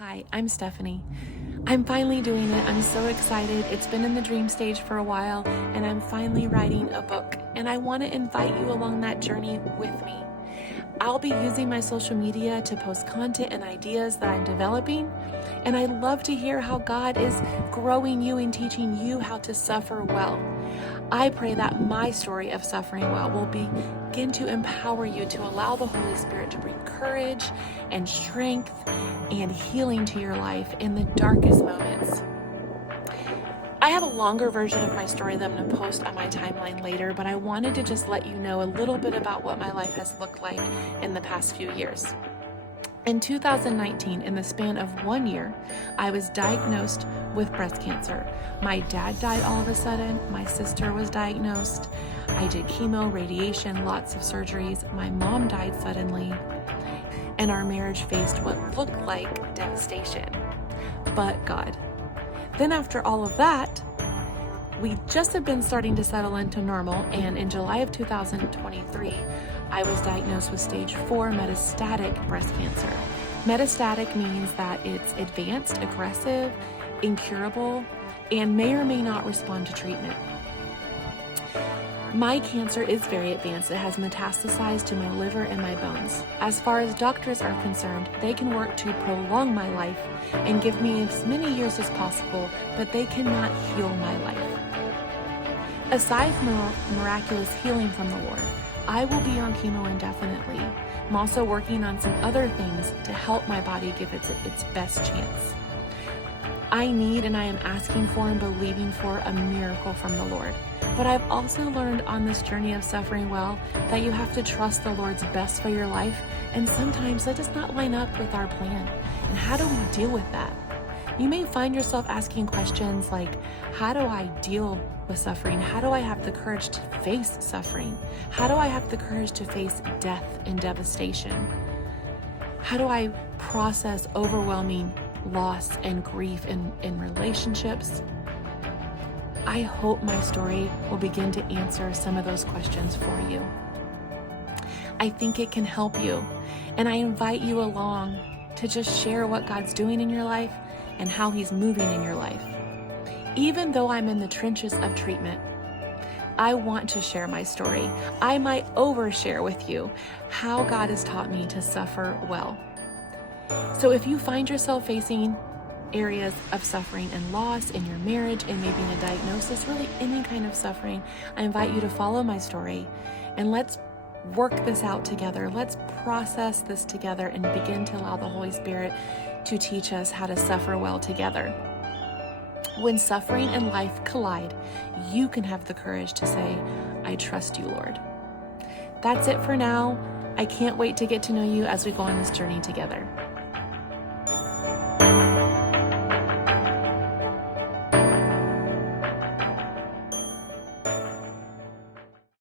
Hi, I'm Stephanie. I'm finally doing it. I'm so excited. It's been in the dream stage for a while, and I'm finally writing a book, and I want to invite you along that journey with me. I'll be using my social media to post content and ideas that I'm developing, and I love to hear how God is growing you and teaching you how to suffer well. I pray that my story of suffering well will begin to empower you to allow the Holy Spirit to bring courage and strength and healing to your life in the darkest moments. I have a longer version of my story that I'm going to post on my timeline later, but I wanted to just let you know a little bit about what my life has looked like in the past few years. In 2019, in the span of 1 year, I was diagnosed with breast cancer. My dad died all of a sudden. My sister was diagnosed. I did chemo, radiation, lots of surgeries. My mom died suddenly, and our marriage faced what looked like devastation. But God. Then after all of that, we just have been starting to settle into normal, and in July of 2023, I was diagnosed with stage 4 metastatic breast cancer. Metastatic means that it's advanced, aggressive, incurable, and may or may not respond to treatment. My cancer is very advanced. It has metastasized to my liver and my bones. As far as doctors are concerned, they can work to prolong my life and give me as many years as possible, but they cannot heal my life. Aside from miraculous healing from the Lord, I will be on chemo indefinitely. I'm also working on some other things to help my body give its best chance. I need and I am asking for and believing for a miracle from the Lord. But I've also learned on this journey of suffering well that you have to trust the Lord's best for your life, and sometimes that does not line up with our plan. And how do we deal with that? You may find yourself asking questions like, how do I deal with suffering? How do I have the courage to face suffering? How do I have the courage to face death and devastation? How do I process overwhelming loss and grief in relationships? I hope my story will begin to answer some of those questions for you. I think it can help you, and I invite you along to just share what God's doing in your life and how He's moving in your life. Even though I'm in the trenches of treatment, I want to share my story. I might overshare with you how God has taught me to suffer well. So if you find yourself facing areas of suffering and loss in your marriage and maybe in a diagnosis, really any kind of suffering, I invite you to follow my story and let's work this out together. Let's process this together and begin to allow the Holy Spirit to teach us how to suffer well together. When suffering and life collide, you can have the courage to say, I trust you, Lord. That's it for now. I can't wait to get to know you as we go on this journey together.